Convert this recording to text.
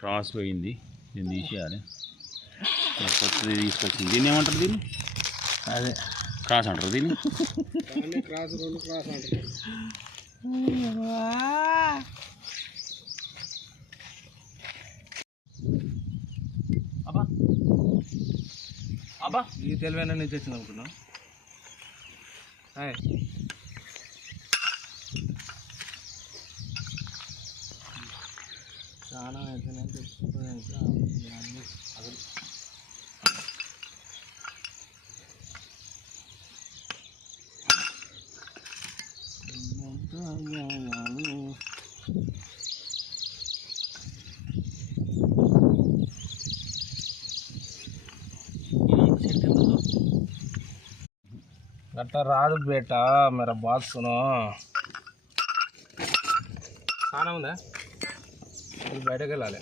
Cross పోయింది, దీన్ని తీసేయాలి. కొత్తది తీసుకొచ్చింది. దీన్ని ఏమంటారు? దీన్ని అదే క్రాస్ అంటారు. దీన్ని క్రాస్ రెండు క్రాస్ అంటారు. అబ్బా అబ్బా ఈ తెలివైన నుంచి వచ్చింది అనుకున్నా. చాలా అయితేనే గట్ట రాదు బేటా, मेरा बात सुनो. చాలా ఉందా? బయటకు వెళ్ళాలి.